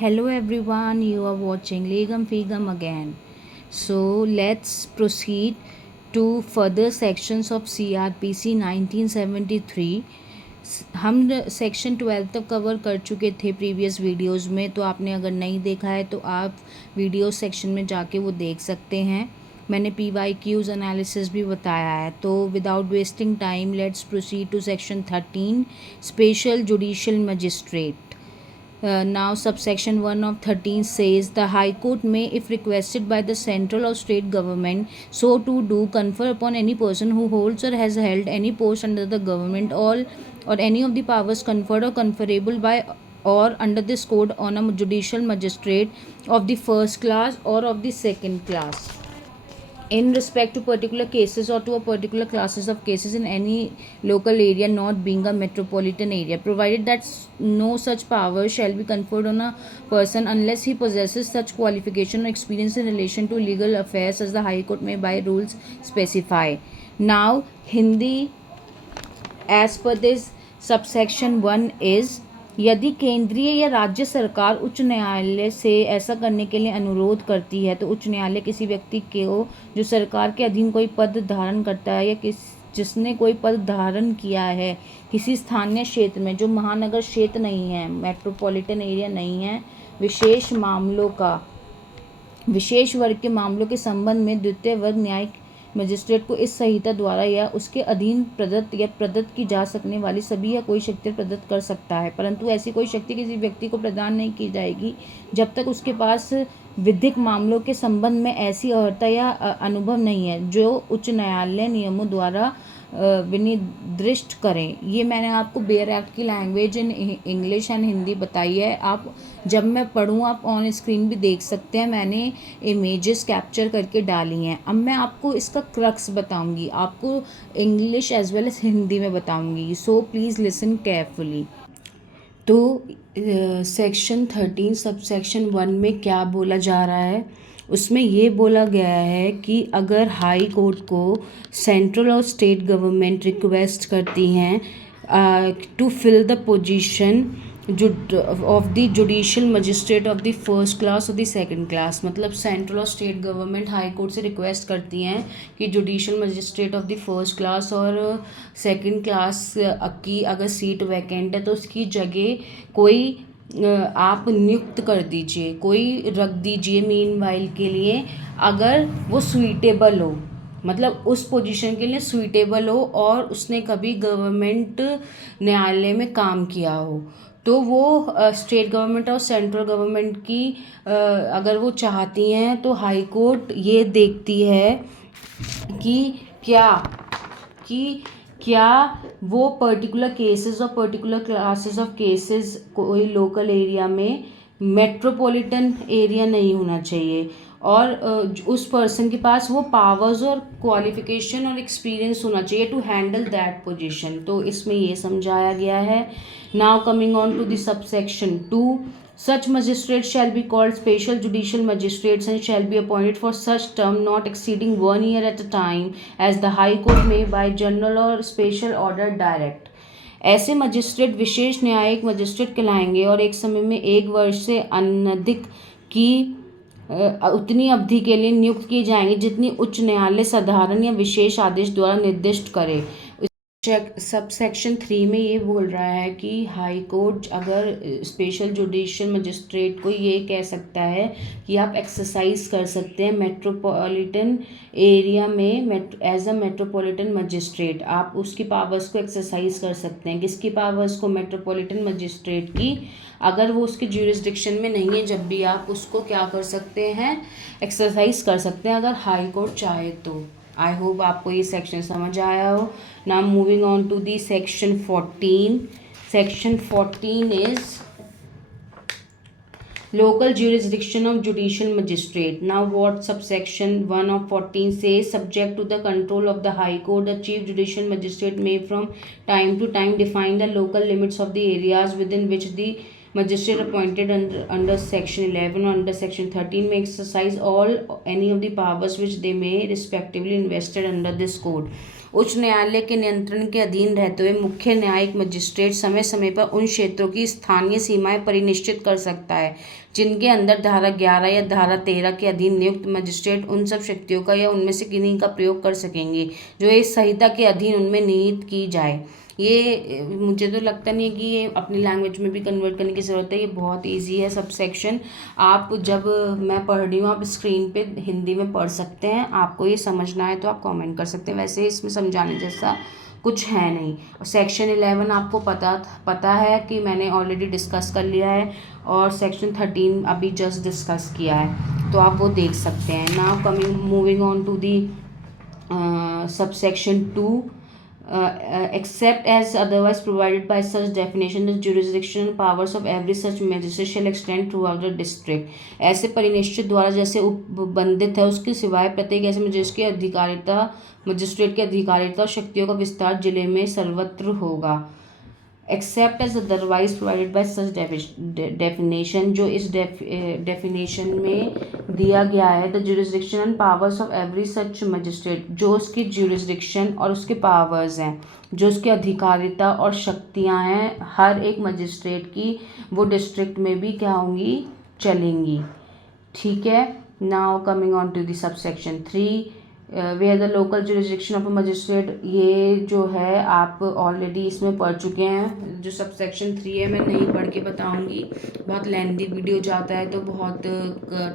Hello everyone, you are watching Legum Fegum again. So let's proceed to further sections of CRPC 1973. हम section 12 तक cover कर चुके थे previous videos में, तो आपने अगर नहीं देखा है तो आप वीडियो सेक्शन में जाके वो देख सकते हैं। मैंने PYQs एनालिसिस भी बताया है। तो without wasting time let's proceed to section 13 special judicial magistrate. Now subsection 1 of 13 says the High Court may, if requested by the central or state government, so to do, confer upon any person who holds or has held any post under the government all or any of the powers conferred or conferable by or under this code on a judicial magistrate of the first class or of the second class in respect to particular cases or to a particular classes of cases in any local area not being a metropolitan area, provided that no such power shall be conferred on a person unless he possesses such qualification or experience in relation to legal affairs as the High Court may by rules specify. Now Hindi as per this subsection 1 is, यदि केंद्रीय या राज्य सरकार उच्च न्यायालय से ऐसा करने के लिए अनुरोध करती है तो उच्च न्यायालय किसी व्यक्ति को जो सरकार के अधीन कोई पद धारण करता है या जिसने कोई पद धारण किया है किसी स्थानीय क्षेत्र में जो महानगर क्षेत्र नहीं है, मेट्रोपॉलिटन एरिया नहीं है, विशेष वर्ग के मामलों के संबंध में द्वितीय वर्ग न्यायिक मजिस्ट्रेट को इस संहिता द्वारा या उसके अधीन प्रदत्त की जा सकने वाली सभी या कोई शक्ति प्रदत्त कर सकता है, परंतु ऐसी कोई शक्ति किसी व्यक्ति को प्रदान नहीं की जाएगी जब तक उसके पास विधिक मामलों के संबंध में ऐसी अर्हता या अनुभव नहीं है जो उच्च न्यायालय नियमों द्वारा विनिर्दिष्ट करें। ये मैंने आपको बेयर एक्ट की language in English and Hindi बताई है। आप जब मैं पढ़ूँ आप ऑन स्क्रीन भी देख सकते हैं, मैंने इमेजेस कैप्चर करके डाली हैं। अब मैं आपको इसका क्रक्स बताऊंगी, आपको English as well as Hindi में बताऊंगी, सो प्लीज़ लिसन केयरफुली। तो सेक्शन 13 सब सेक्शन 1 में क्या बोला जा रहा है, उसमें ये बोला गया है कि अगर हाई कोर्ट को सेंट्रल और स्टेट गवर्नमेंट रिक्वेस्ट करती हैं to fill the position of the judicial magistrate of the first class और द सेकंड क्लास, मतलब सेंट्रल और स्टेट गवर्नमेंट हाई कोर्ट से रिक्वेस्ट करती हैं कि judicial magistrate of the first class और सेकंड क्लास की अगर सीट वैकेंट है तो उसकी जगह कोई आप नियुक्त कर दीजिए, कोई रख दीजिए मीनवाइल के लिए, अगर वो सुइटेबल हो, मतलब उस पोजीशन के लिए सुइटेबल हो और उसने कभी गवर्नमेंट न्यायालय में काम किया हो। तो वो स्टेट गवर्नमेंट और सेंट्रल गवर्नमेंट की अगर वो चाहती हैं तो हाई कोर्ट ये देखती है कि क्या वो पर्टिकुलर केसेस और पर्टिकुलर क्लासेस ऑफ केसेस कोई लोकल एरिया में मेट्रोपॉलिटन एरिया नहीं होना चाहिए और उस पर्सन के पास वो पावर्स और क्वालिफिकेशन और एक्सपीरियंस होना चाहिए टू हैंडल दैट पोजीशन। तो इसमें ये समझाया गया है। Now coming on to the subsection 2, such magistrates shall be called special judicial magistrates and shall be appointed for such term not exceeding 1 year at a time as the High Court may by general or special order direct। ऐसे magistrate विशेष न्यायिक magistrate कहलाएंगे और एक समय में 1 वर्ष से अनधिक की उतनी अवधि के लिए नियुक्त किए जाएंगे जितनी उच्च न्यायालय साधारण या विशेष आदेश द्वारा निर्दिष्ट करे। सब सेक्शन 3 में ये बोल रहा है कि हाई कोर्ट अगर स्पेशल जुडिशियल मजिस्ट्रेट को ये कह सकता है कि आप एक्सरसाइज कर सकते हैं मेट्रोपॉलिटन एरिया में एज अ मेट्रोपॉलिटन मजिस्ट्रेट, आप उसकी पावर्स को एक्सरसाइज कर सकते हैं। किसकी पावर्स को? मेट्रोपॉलिटन मजिस्ट्रेट की। अगर वो उसके ज्यूरिसडिक्शन में नहीं है जब भी आप उसको क्या कर सकते हैं, एक्सरसाइज कर सकते हैं अगर हाई कोर्ट चाहे तो। आई होप आपको ये सेक्शन समझ आया हो। Now moving on to the section 14। Section 14 is local jurisdiction of judicial magistrate. Now what subsection 1 of 14 says, subject to the control of the High Court, the chief judicial magistrate may from time to time define the local limits of the areas within which the Magistrate appointed under Section 11 or under Section 13 may exercise all any of the powers which they may respectively invested under this code. उच्च न्यायालय के नियंत्रण के अधीन रहते हुए मुख्य न्यायिक मजिस्ट्रेट समय समय पर उन क्षेत्रों की स्थानीय सीमाएं परिनिश्चित कर सकता है जिनके अंदर धारा 11 या धारा 13 के अधीन नियुक्त मजिस्ट्रेट उन सब शक्तियों का या उनमें से किन्हीं का प्रयोग कर सकेंगे जो इस संहिता के अधीन उनमें निहित की जाए। ये मुझे तो लगता नहीं है कि ये अपनी लैंग्वेज में भी कन्वर्ट करने की ज़रूरत है, ये बहुत इजी है सब सेक्शन। आप जब मैं पढ़ रही हूँ आप स्क्रीन पे हिंदी में पढ़ सकते हैं, आपको ये समझना है तो आप कमेंट कर सकते हैं, वैसे इसमें समझाने जैसा कुछ है नहीं। और सेक्शन 11 आपको पता है कि मैंने ऑलरेडी डिस्कस कर लिया है और सेक्शन 13 अभी जस्ट डिस्कस किया है, तो आप वो देख सकते हैं। Now moving on to the sub section 2, except as otherwise provided by such definition, the jurisdiction and powers of every such magistrate shall extend throughout the district। ऐसे परिनिश्चित द्वारा जैसे उपबंधित है उसके सिवाय प्रत्येक ऐसे मजिस्ट्रेट की अधिकारिता और शक्तियों का विस्तार जिले में सर्वत्र होगा। Except as otherwise provided by such definition, जो इस डेफिनेशन में दिया गया है। The jurisdiction and powers of every such magistrate, जो उसकी ज्यूरिसडिक्शन और उसके पावर्स हैं, जो उसकी अधिकारिता और शक्तियां हैं हर एक मजिस्ट्रेट की, वो डिस्ट्रिक्ट में भी क्या होंगी, चलेंगी। ठीक है। Now coming on to the sub section 3, where the local jurisdiction of a magistrate, ये जो है आप ऑलरेडी इसमें पढ़ चुके हैं। जो सब सेक्शन 3 है मैं नहीं पढ़ के बताऊंगी, बहुत लेंथी वीडियो जाता है तो बहुत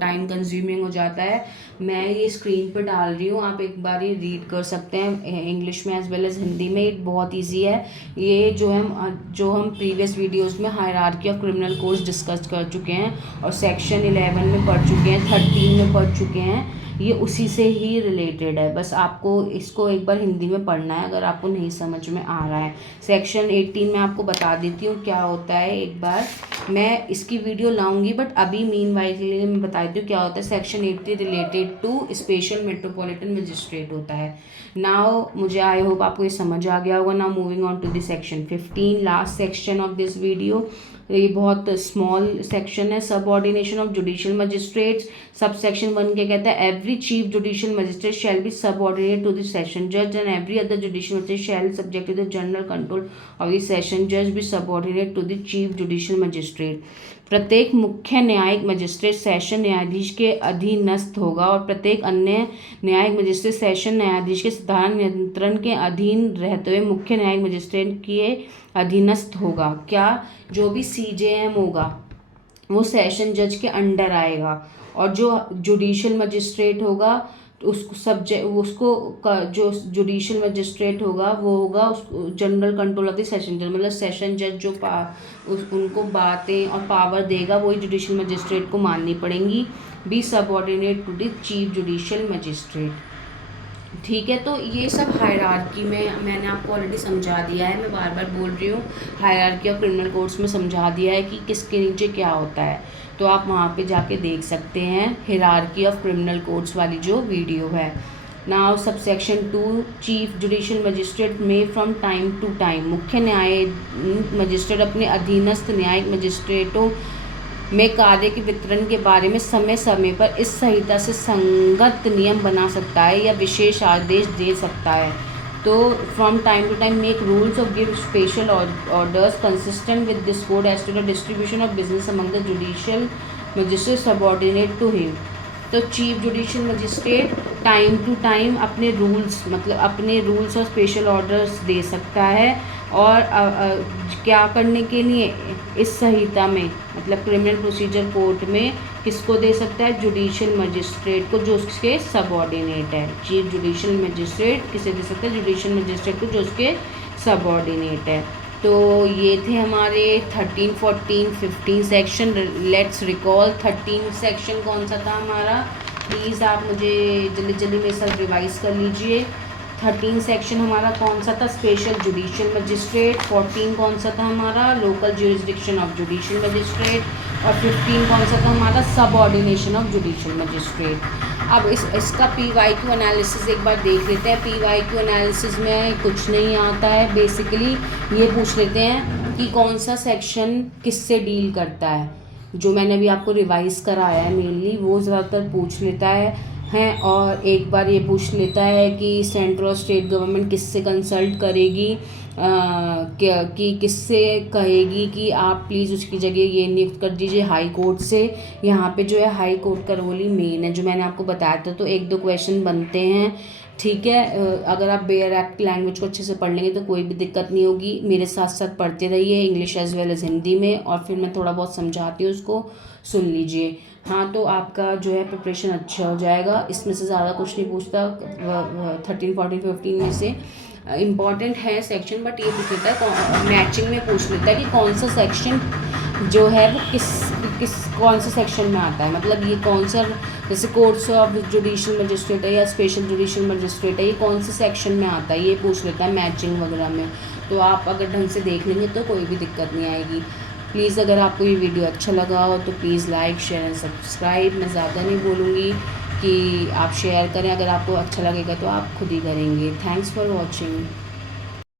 टाइम कंज्यूमिंग हो जाता है। मैं ये स्क्रीन पर डाल रही हूँ, आप एक बार ये रीड कर सकते हैं इंग्लिश में एज वेल एज हिंदी में, ये बहुत ईजी है। ये जो हम प्रीवियस वीडियोज़ में hierarchy of criminal codes discuss कर चुके हैं और सेक्शन 11 में पढ़ चुके हैं, 13 में पढ़ चुके हैं, ये उसी से ही रिलेटेड है। बस आपको इसको एक बार हिंदी में पढ़ना है अगर आपको नहीं समझ में आ रहा है। सेक्शन 18 में आपको बता देती हूँ क्या होता है, एक बार मैं इसकी वीडियो लाऊंगी बट अभी मीनवाइल के लिए मैं बता देती हूँ क्या होता है। Section 18 related to special metropolitan magistrate होता है। नाउ मुझे आई होप आपको ये समझ आ गया होगा। Now moving on to the section 15, last section of this video. ये बहुत स्मॉल सेक्शन है। Subordination of judicial magistrates, sub section 1 के कहता है every chief judicial magistrate shall be subordinate to the session जज and every other judicial magistrate shell subject to the general control of the session जज B subordinate to the chief judicial magistrate. प्रत्येक मुख्य न्यायिक magistrate session न्यायाधीश के अधीनस्थ होगा और प्रत्येक अन्य न्यायिक मजिस्ट्रेट सेशन न्यायाधीश के साधारण नियंत्रण के अधीन रहते हुए मुख्य न्यायिक मजिस्ट्रेट के अधीनस्थ होगा। क्या, जो भी CJM होगा वो सेशन जज के अंडर आएगा और जो जुडिशियल मजिस्ट्रेट होगा जो जुडिशियल मजिस्ट्रेट होगा वो होगा general control of the session जज, मतलब सेशन जज जो उनको बातें और पावर देगा वही जुडिशियल मजिस्ट्रेट को माननी पड़ेंगी। Be subordinate to the chief judicial magistrate. ठीक है, तो ये सब हायरार्की में मैंने आपको ऑलरेडी समझा दिया है, मैं बार बार बोल रही हूँ। हायरार्की ऑफ क्रिमिनल कोड्स में समझा दिया है कि किसके नीचे क्या होता है, तो आप वहाँ पे जाके देख सकते हैं हायरार्की ऑफ क्रिमिनल कोड्स वाली जो वीडियो है। नाउ सब सेक्शन 2, चीफ जुडिशियल मजिस्ट्रेट में फ्रॉम टाइम टू टाइम, मुख्य न्यायिक मजिस्ट्रेट अपने अधीनस्थ न्यायिक मजिस्ट्रेटों में कार्य के वितरण के बारे में समय समय पर इस संहिता से संगत नियम बना सकता है या विशेष आदेश दे सकता है। तो from time to time make rules और give special orders consistent with this code as to the distribution of business among the judicial magistrate subordinate to him. तो chief judicial magistrate time to time अपने rules और special orders दे सकता है और क्या करने के लिए इस संहिता में, मतलब क्रिमिनल प्रोसीजर कोर्ट में किसको दे सकता है, जुडिशियल मजिस्ट्रेट को जो उसके सबऑर्डिनेट है। चीफ जुडिशियल मजिस्ट्रेट किसे दे सकता है, जुडिशियल मजिस्ट्रेट को जो उसके सबऑर्डिनेट है। तो ये थे हमारे 13, 14, 15 सेक्शन। लेट्स रिकॉल 13 सेक्शन कौन सा था हमारा, प्लीज़ आप मुझे जल्दी जल्दी मेरे साथ रिवाइज कर लीजिए। 13 सेक्शन हमारा कौन सा था, स्पेशल जुडिशियल मजिस्ट्रेट। 14 कौन सा था हमारा, local jurisdiction of judicial magistrate. और 15 कौन सा था हमारा, सबऑर्डिनेशन ऑफ जुडिशियल मजिस्ट्रेट। अब इसका PYQ एनालिसिस एक बार देख लेते हैं। PYQ एनालिसिस में कुछ नहीं आता है, बेसिकली ये पूछ लेते हैं कि कौन सा सेक्शन किससे डील करता है। जो मैंने अभी आपको रिवाइज कराया है मेनली वो ज़्यादातर पूछ लेता है और एक बार ये पूछ लेता है कि सेंट्रल और स्टेट गवर्नमेंट किससे कंसल्ट करेगी, कि किससे कहेगी कि आप प्लीज़ उसकी जगह ये नियुक्त कर दीजिए हाई कोर्ट से। यहाँ पे जो है हाई कोर्ट का रोल ही मेन है, जो मैंने आपको बताया था। तो 1-2 क्वेश्चन बनते हैं, ठीक है। अगर आप बेयर एक्ट की लैंग्वेज को अच्छे से पढ़ लेंगे तो कोई भी दिक्कत नहीं होगी। मेरे साथ साथ पढ़ते रहिए English as well as Hindi में, और फिर मैं थोड़ा बहुत समझाती हूँ, उसको सुन लीजिए। हाँ, तो आपका जो है प्रिपरेशन अच्छा हो जाएगा। इसमें से ज़्यादा कुछ नहीं पूछता 13, 14, 15 में से। इम्पॉर्टेंट है सेक्शन, बट ये पूछ लेता है मैचिंग में पूछ लेता है कि कौन सा सेक्शन जो है वो किस कौन से सेक्शन में आता है। मतलब ये कौन सा, जैसे कोर्ट्स ऑफ जुडिशियल मजिस्ट्रेट है या स्पेशल जुडिशियल मजिस्ट्रेट है, ये कौन से सेक्शन में आता है, ये पूछ लेता है मैचिंग वगैरह में। तो आप अगर ढंग से देख लेंगे तो कोई भी दिक्कत नहीं आएगी। प्लीज़ अगर आपको ये वीडियो अच्छा लगा हो तो please like, share and subscribe. मैं ज़्यादा नहीं बोलूँगी कि आप शेयर करें, अगर आपको अच्छा लगेगा तो आप खुद ही करेंगे। Thanks for watching.